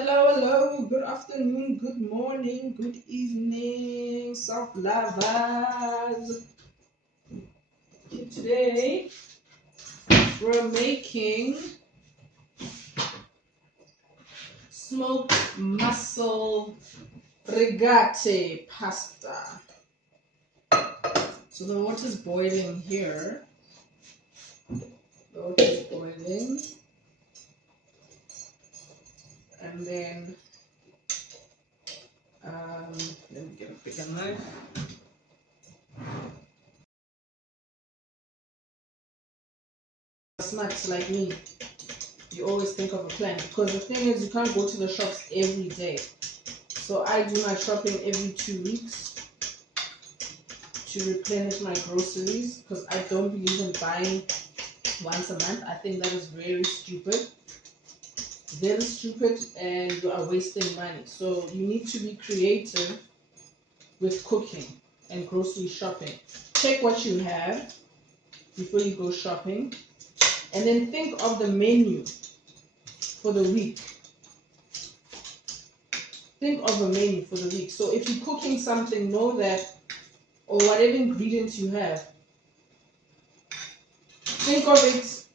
Hello, hello, good afternoon, good morning, good evening, self lovers. Today we're making smoked mussel rigate pasta. So the water's boiling here. The water's boiling. And then let me get a bigger knife. Snacks like me, you always think of a plan, because the thing is you can't go to the shops every day. So I do my shopping every 2 weeks to replenish my groceries, because I don't believe in buying once a month. I think that is very stupid. Very stupid, and you are wasting money. So you need to be creative with cooking and grocery shopping. Check what you have before you go shopping, and then think of the menu for the week. Think of a menu for the week. So if you're cooking something, know that, or whatever ingredients you have, think of it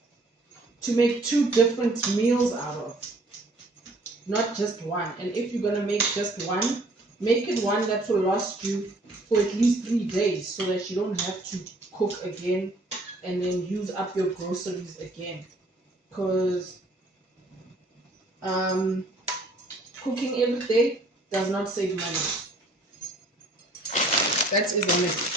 to make 2 different meals out of, not just one. And if you're going to make just one, make it one that will last you for at least 3 days, so that you don't have to cook again and then use up your groceries again. Because cooking every day does not save money. That is a myth.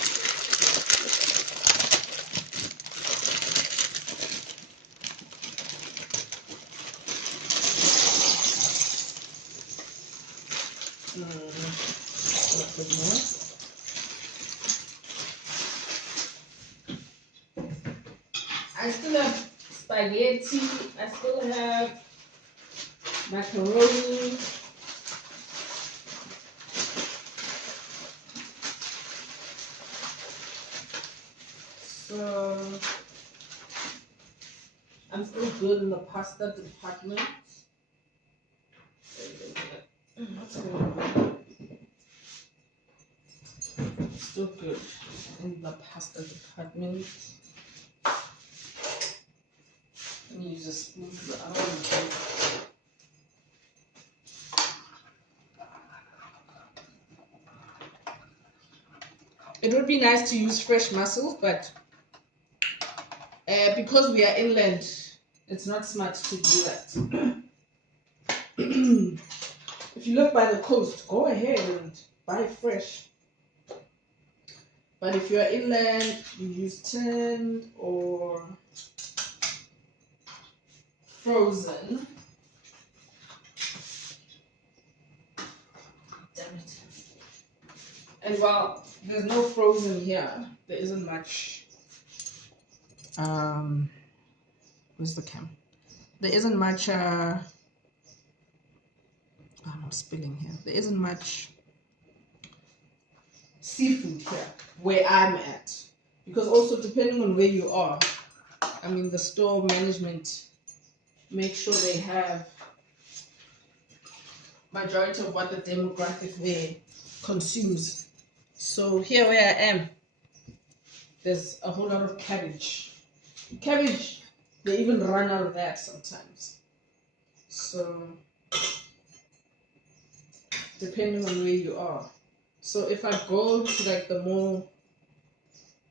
I still have spaghetti. I still have macaroni. So I'm still good in the pasta department. What's going on? Still good in the pasta department. Let me use a spoon because I don't want to. It would be nice to use fresh mussels, but because we are inland, it's not smart to do that. If you live by the coast, go ahead and buy fresh. But if you are inland, you use tinned or frozen. Damn it. And while there's no frozen here, there isn't much. Where's the cam? There isn't much. I'm spilling here. There isn't much seafood here where I'm at, because also depending on where you are, I mean, the store management make sure they have majority of what the demographic there consumes. So here where I am, there's a whole lot of cabbage. Cabbage, they even run out of that sometimes. So depending on where you are. So if I go to like the more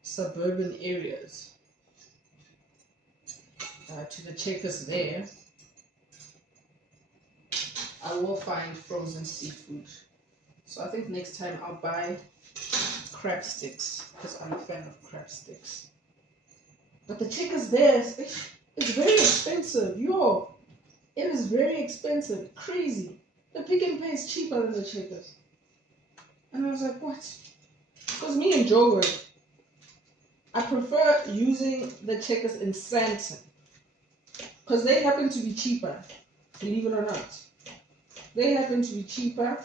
suburban areas, to the Checkers there, I will find frozen seafood. So I think next time I'll buy crab sticks, because I'm a fan of crab sticks. But the Checkers there, it's very expensive. Yo, it is very expensive. Crazy. The Pick and Pay is cheaper than the Checkers. And I was like, what? Because me and Joe I prefer using the Checkers in Santon, because they happen to be cheaper, believe it or not. They happen to be cheaper.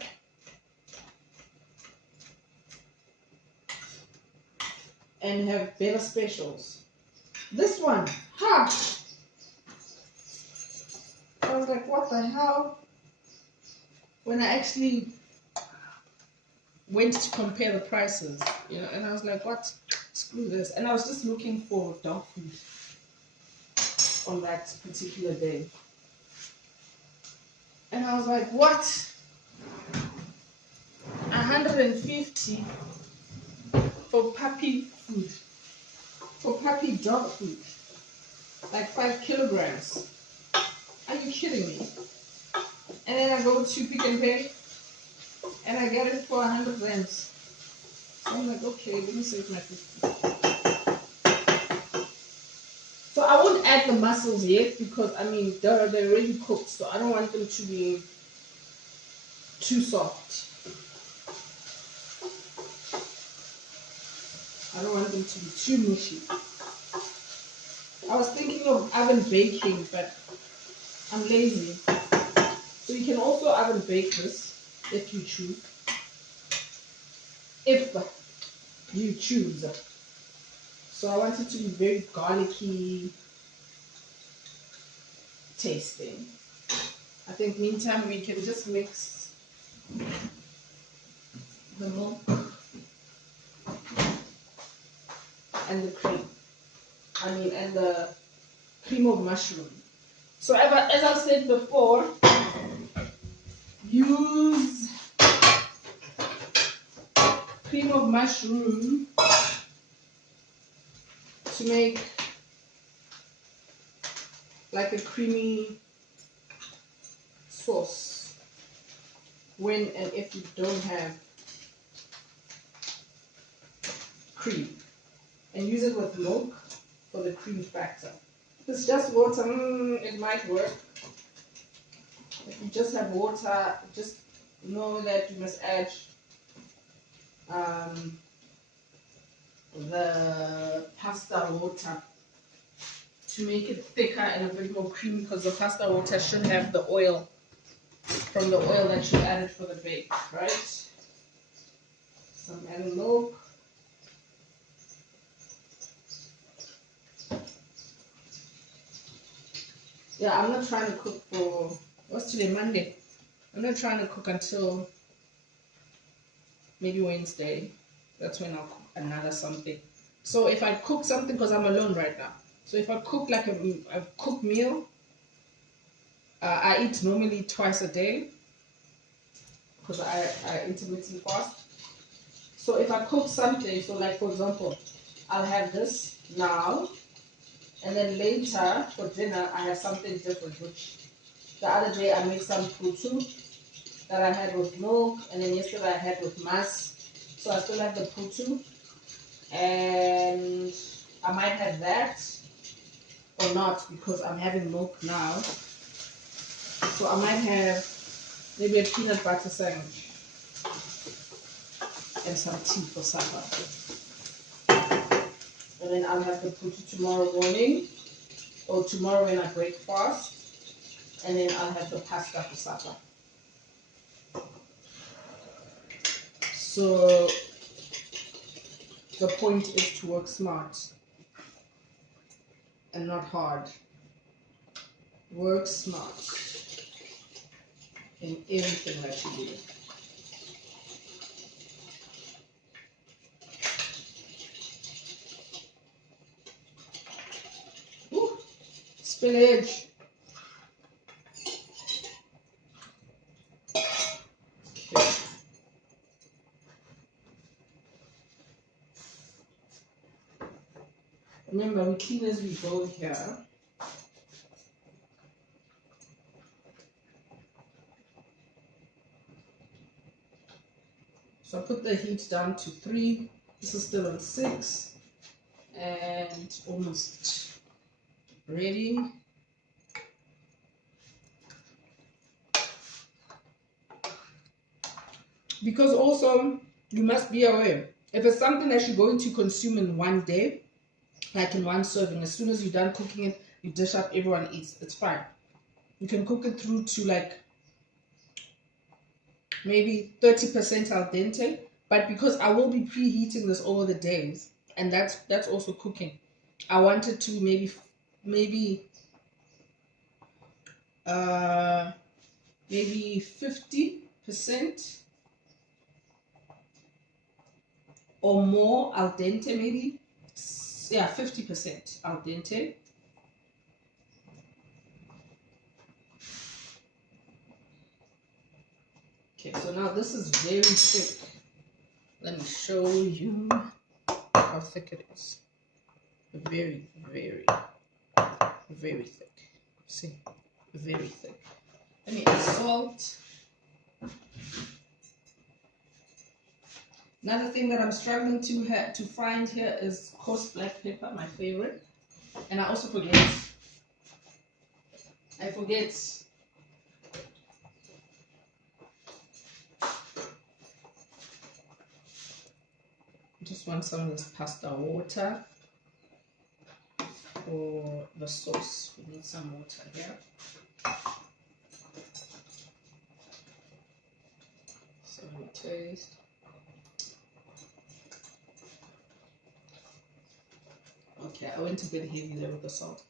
And have better specials. This one, ha! I was like, what the hell? when I actually went to compare the prices, you know, and I was like, what? Screw this. And I was just looking for dog food on that particular day. And I was like, what? 150 for puppy food. For puppy dog food. Like 5 kilograms. Are you kidding me? And then I go to Pick and Pay and I get it for 100 rands. So I'm like, okay, let me save my 50. So I won't add the mussels yet because I mean they're already cooked, so I don't want them to be too soft. I don't want them to be too mushy. I was thinking of oven baking, but I'm lazy. So you can also oven bake this if you choose. If you choose. So I want it to be very garlicky tasting. I think meantime we can just mix the milk and the cream. And the cream of mushroom. So as I said before, use cream of mushroom to make like a creamy sauce when and if you don't have cream, and use it with milk for the cream factor. If it's just water, it might work. If you just have water, just know that you must add the pasta water to make it thicker and a bit more creamy, because the pasta water should have the oil from the oil that you added for the bake, right? So I'm adding milk. Yeah, I'm not trying to cook for, what's today, Monday? I'm not trying to cook until maybe Wednesday. That's when I'll cook another something. So if I cook something, because I'm alone right now, so if I cook like a cooked meal, I eat normally twice a day because I intermittent fast. So if I cook something, so like for example, I'll have this now, and then later for dinner I have something different, which the other day I made some putu that I had with milk, and then yesterday I had with mas. So I still have the putu, and I might have that or not because I'm having milk now. So I might have maybe a peanut butter sandwich and some tea for supper. And then I'll have the putu tomorrow morning or tomorrow when I break fast. And then I'll have the pasta for supper. So the point is to work smart and not hard. Work smart in everything that you do. Ooh, spinach. Okay. Remember, we clean as we go here. So I put the heat down to 3. This is still on 6 and almost ready. Because also you must be aware, if it's something that you're going to consume in one day, like in one serving, as soon as you're done cooking it, you dish up, everyone eats, it's fine. You can cook it through to like maybe 30% al dente, but because I will be preheating this over the days, and that's also cooking, I wanted to maybe 50 or more al dente, maybe. Yeah, 50% al dente. Okay, so now this is very thick. Let me show you how thick it is. Very, very, very thick. See, very thick. Let me add salt. Another thing that I'm struggling to find here is coarse black pepper, my favorite. And I also forget. I just want some of this pasta water for the sauce. We need some water here. So let me taste. Okay, I went a bit heavy there with the salt.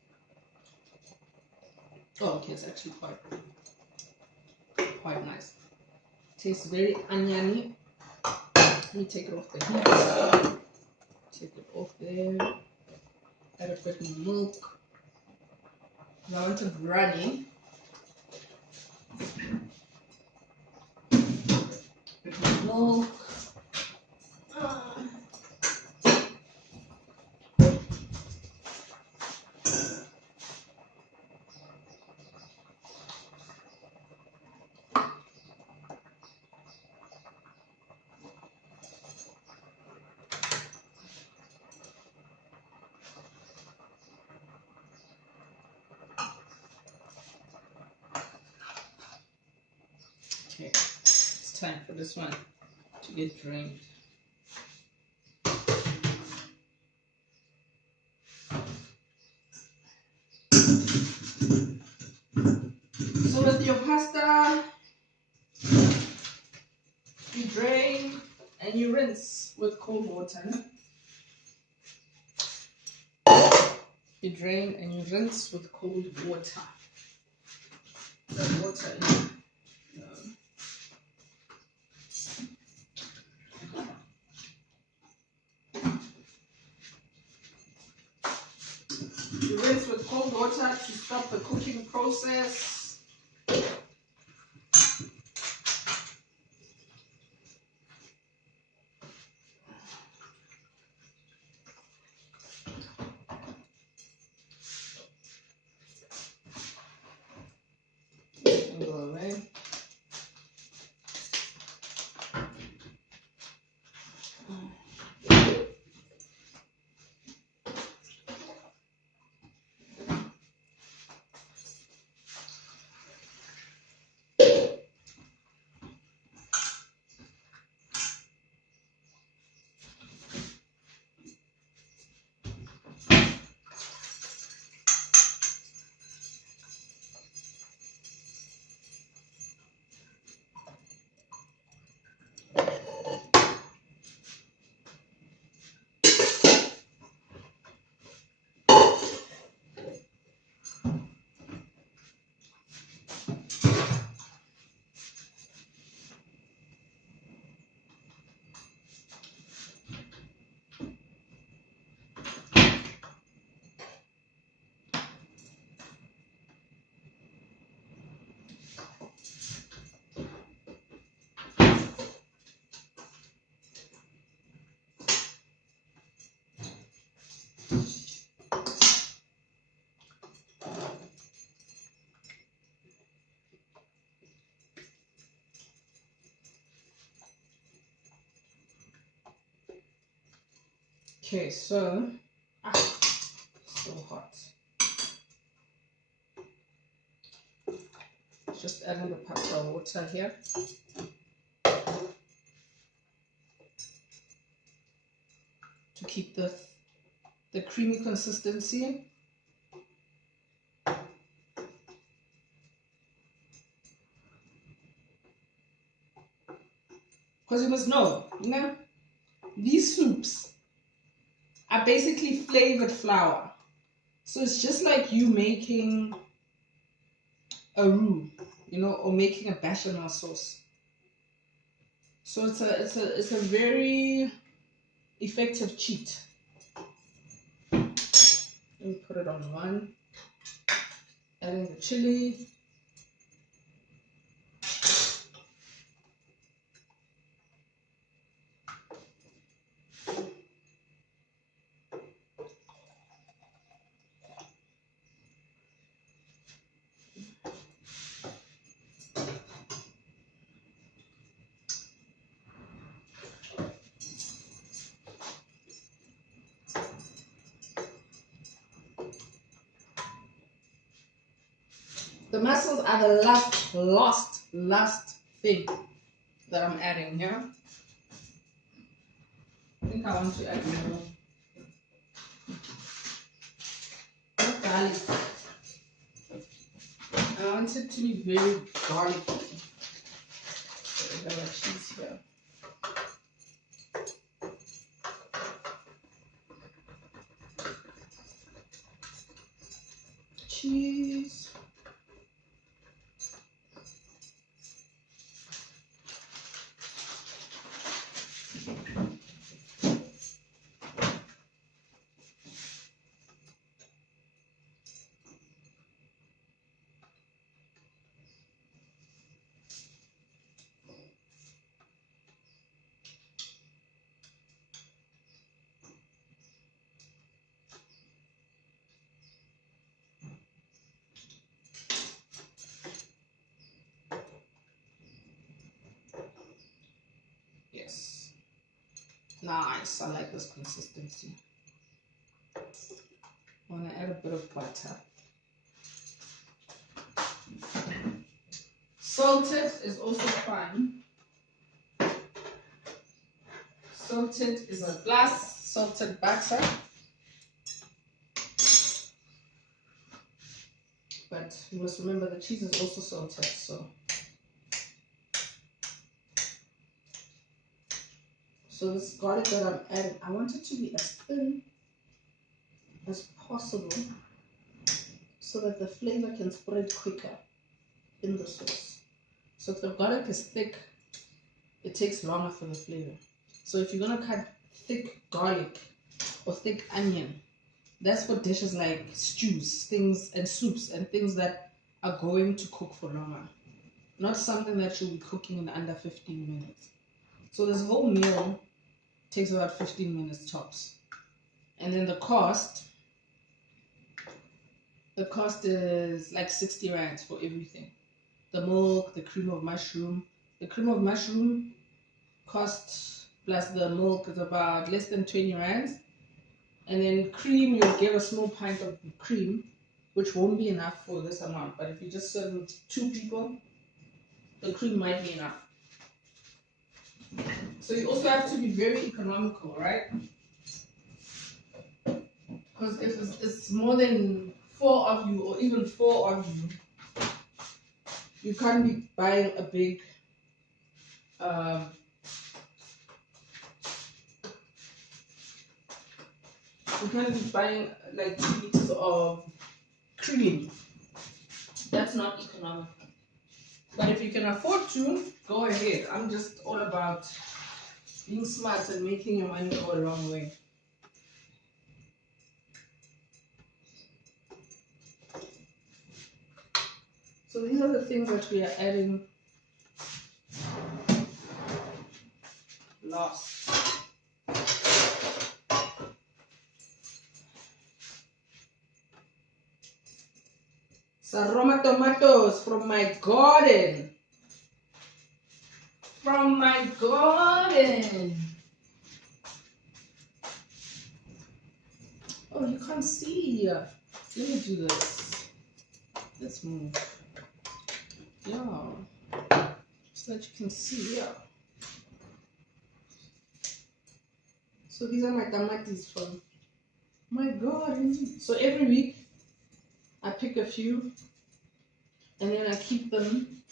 Oh, okay, it's actually quite nice. Tastes very oniony. Let me take it off the heat. Take it off there. Add a bit more milk. I want it runny. Bit more milk. Okay, it's time for this one to get drained. So with your pasta, you drain and you rinse with cold water. You drain and you rinse with cold water. The water in. You rinse with cold water to stop the cooking process. Go away. Okay, so so hot. Just adding the pasta water here. To keep the creamy consistency. Because you must know, these soups are basically flavored flour. So it's just like you making a roux, or making a bechamel sauce. So it's a very effective cheat. Let me put it on one. Adding the chili. The mussels are the last thing that I'm adding here. I think I want to add more garlic. I want it to be very garlicky. So we have our cheese here. Cheese. Yes. Nice. I like this consistency. I want to add a bit of butter. Salted is also fine. Salted is a glass salted butter. But you must remember the cheese is also salted, so this garlic that I'm adding, I want it to be as thin as possible so that the flavor can spread quicker in the sauce. So if the garlic is thick, it takes longer for the flavor. So if you're gonna cut thick garlic or thick onion, that's for dishes like stews, things and soups and things that are going to cook for longer. Not something that you'll be cooking in under 15 minutes. So this whole meal takes about 15 minutes tops. And then the cost is like 60 rands for everything. The milk, the cream of mushroom. The cream of mushroom cost plus the milk is about less than 20 rands. And then cream, you'll get a small pint of cream, which won't be enough for this amount. But if you just serve with 2 people, the cream might be enough. So you also have to be very economical, right? Because if it's more than 4 of you or even 4 of you, you can't be buying a big you can't be buying like 2 liters of cream. That's not economical. But if you can afford to, go ahead. I'm just all about being smart and making your money go a long way. So these are the things that we are adding last. Saroma tomatoes from my garden. From my garden. Oh, you can't see. Let me do this. Let's move. Yeah. So that you can see. Yeah. So these are my tamatis from my garden. So every week I pick a few and then I keep them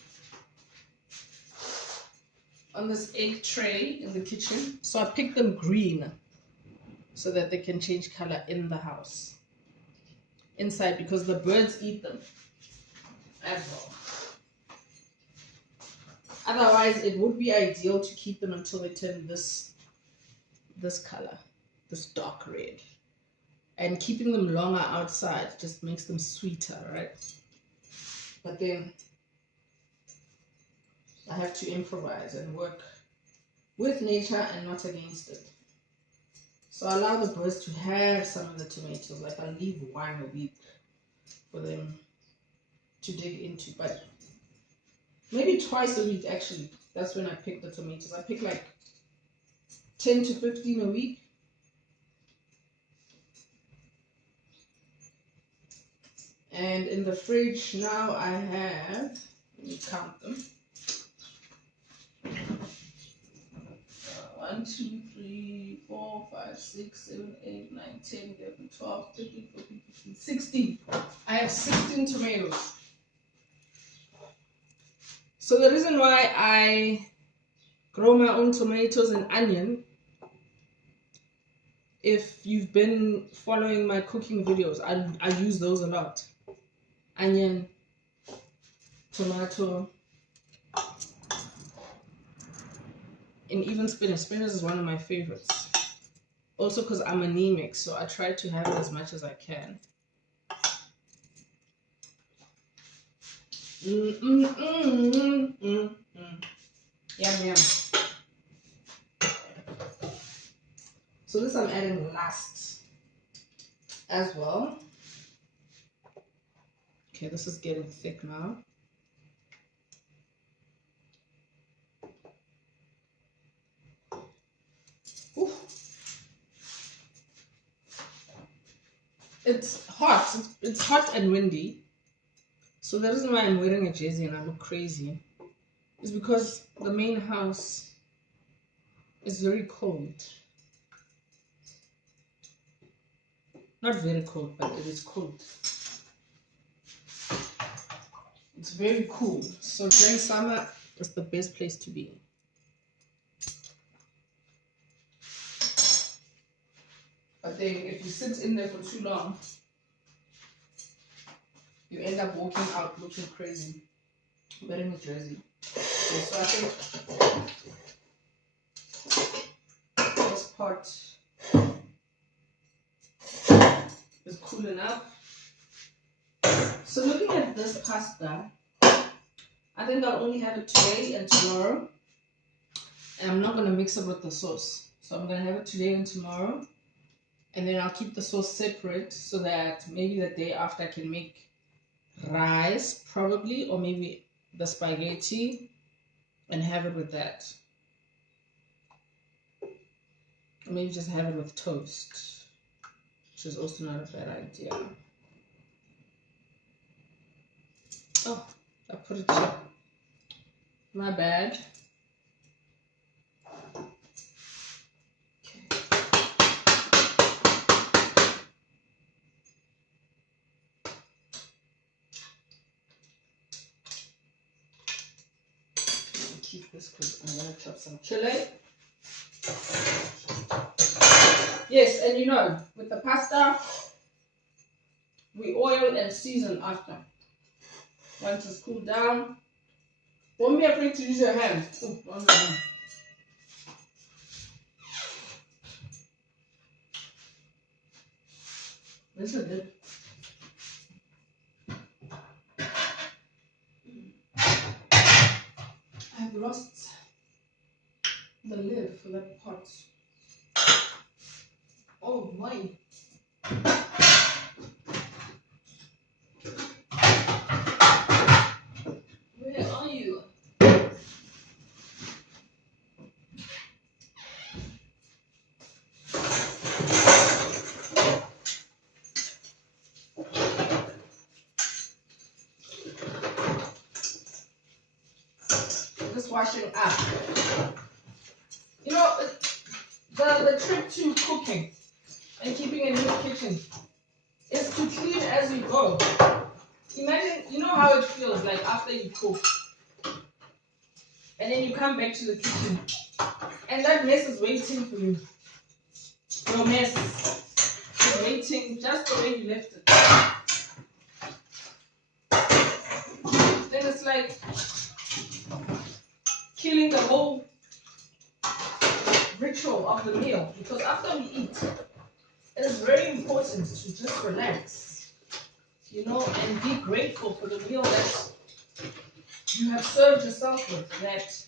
on this egg tray in the kitchen. So I pick them green so that they can change color in the house. Inside, because the birds eat them as well. Otherwise, it would be ideal to keep them until they turn this color, this dark red. And keeping them longer outside just makes them sweeter, right? But then I have to improvise and work with nature and not against it. So I allow the birds to have some of the tomatoes. Like I leave one a week for them to dig into, but maybe twice a week actually. That's when I pick the tomatoes. I pick like 10 to 15 a week. And in the fridge now I have, let me count them. 1, 2, 3, 4, 5, 6, 7, 8, 9, 10, 11, 12, 13, 14, 15, 16. I have 16 tomatoes. So the reason why I grow my own tomatoes and onion, if you've been following my cooking videos, I use those a lot. Onion, tomato, and even spinach. Spinach is one of my favorites. Also because I'm anemic, so I try to have it as much as I can. Yum, yum. So this I'm adding last as well. Okay, this is getting thick now. Oof. It's hot. It's hot and windy. So the reason why I'm wearing a jersey and I look crazy is because the main house is very cold. Not very cold, but it is cold. It's very cool. So during summer, it's the best place to be. But then if you sit in there for too long, you end up walking out looking crazy, wearing a jersey. Okay, so I think this part is cool enough. So looking at this pasta, I think I'll only have it today and tomorrow. And I'm not going to mix it with the sauce. So I'm going to have it today and tomorrow. And then I'll keep the sauce separate so that maybe the day after I can make rice probably, or maybe the spaghetti and have it with that. Or maybe just have it with toast, which is also not a bad idea. Oh, I put it here. My bad. Keep this because I'm going to chop some chili. Yes, and you know, with the pasta, we oil and season after. Once it's cooled down, don't be afraid to use your hands. Ooh, one more. This is good. I've lost the lid for that pot. Oh my. Where are you? Just washing up. You know, the trick to cooking and keeping a neat kitchen is to clean as you go. Imagine, you know how it feels like after you cook and then you come back to the kitchen and that mess is waiting for you. Your mess is waiting just the way you left it. Then it's like, very important to just relax, you know, and be grateful for the meal that you have served yourself with, that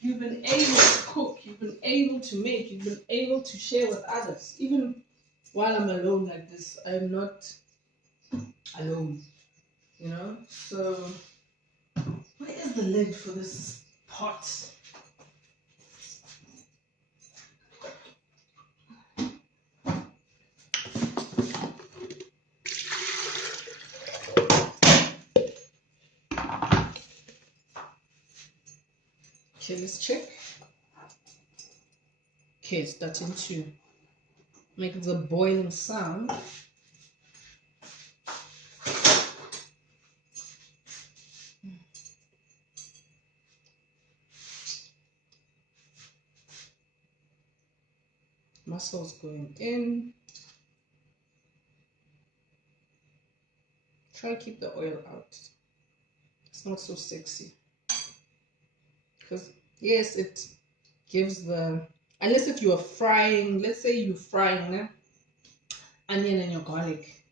you've been able to cook, you've been able to make, you've been able to share with others. Even while I'm alone like this, I'm not alone, you know. So where is the lid for this pot? Okay, let's check. Okay, it's starting to make the boiling sound. Mussel's going in. Try to keep the oil out. It's not so sexy. Because yes, it gives the, unless if you are frying, let's say you're frying onion and your garlic,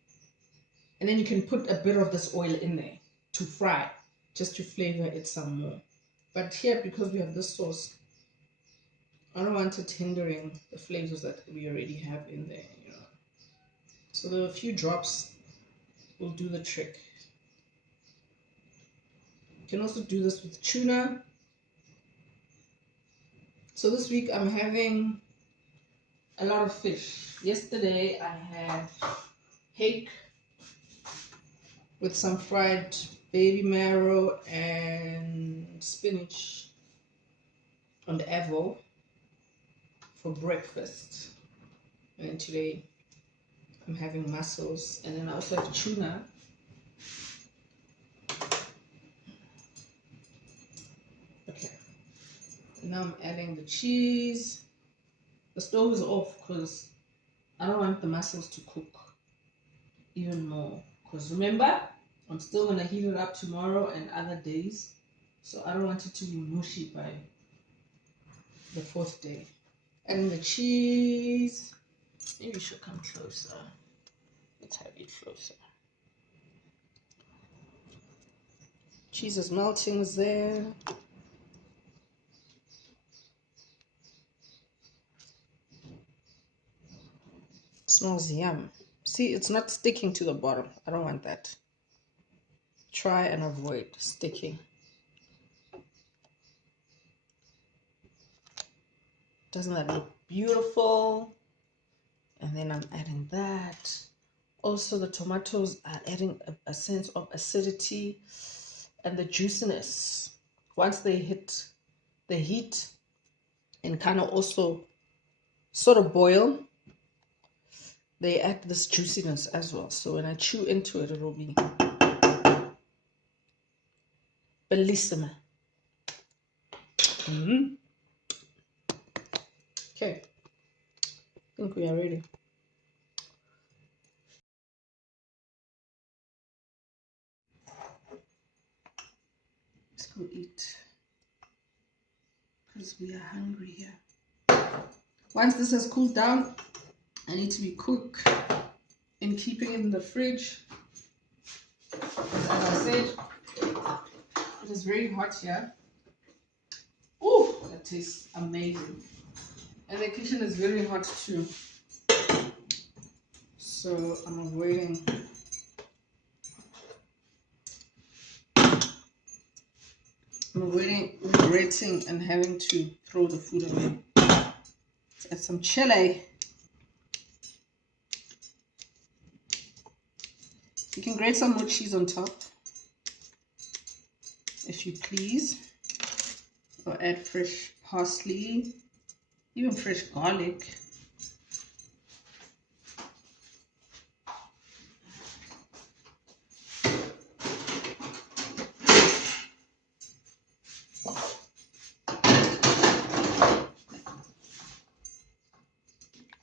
and then you can put a bit of this oil in there to fry, just to flavor it some more. But here, because we have this sauce, I don't want it hindering the flavors that we already have in there, you know. So there are a few drops will do the trick. You can also do this with tuna. So this week I'm having a lot of fish. Yesterday I had hake with some fried baby marrow and spinach on the Evo for breakfast. And then today I'm having mussels, and then I also have tuna. Okay. Now I'm adding the cheese. The stove is off because I don't want the mussels to cook even more. Because remember, I'm still going to heat it up tomorrow and other days. So I don't want it to be mushy by the 4th day. Adding the cheese. Maybe you should come closer. Let's have it closer. Cheese is melting there. Smells yum. See, it's not sticking to the bottom. I don't want that. Try and avoid sticking. Doesn't that look beautiful? And then I'm adding that. Also, the tomatoes are adding a sense of acidity and the juiciness. Once they hit the heat and kind of also sort of boil, they add this juiciness as well. So when I chew into it, it'll be bellissima. Okay, I think we are ready. Let's go eat because we are hungry here. Once this has cooled down, I need to be quick in keeping it in the fridge. As I said, it is very hot here. Oh, that tastes amazing. And the kitchen is very hot too. So I'm avoiding regretting and having to throw the food away. Let's add some chili. You can grate some more cheese on top, if you please, or add fresh parsley, even fresh garlic.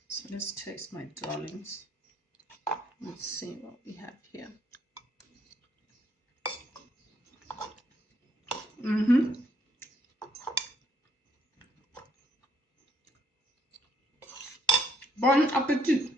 So let's taste, my darlings. Let's see what we have here. Bon appetit.